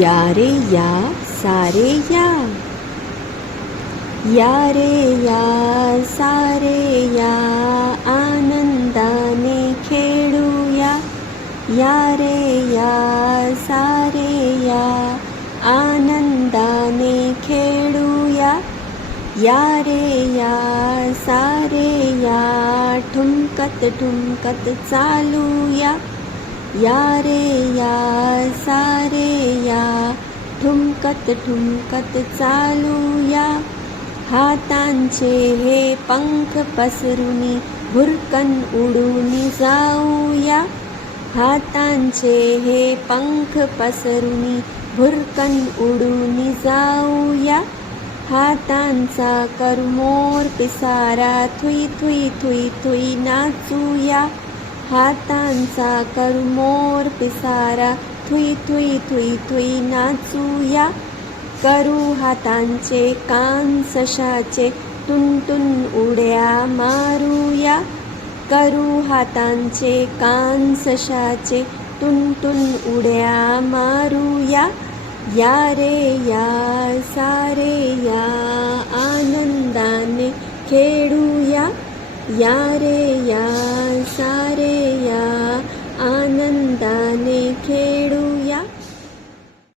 या रे या सारे या, या रे या सारे या, आनंदाने खेळूया. या रे या सारे या, आनंदाने खेळूया. या रे या सारे या, ठुमकत ठुमकत चालूया. या रे या सारे या, ठुमकत ठुमकत चालूया. हातांचे हे पंख पसरुनी, भुरकन उडूनी जाऊया. हातांचे हे पंख पसरुनी, भुरकन उडूनी जाऊया. हातांचा करू मोर पिसारा, थुई थुई थुई थुई नाचूया. हातांचा करू मोर पिसारा, थुई थुई थुई थुई नाचूया. करू हातांचे कान सशाचे, टुनटुन उड्या मारूया. करू हातांचे कान सशाचे, टुनटुन उड्या मारूया. या रे या सारे या, आनंदाने खेळूया. या रे या सारे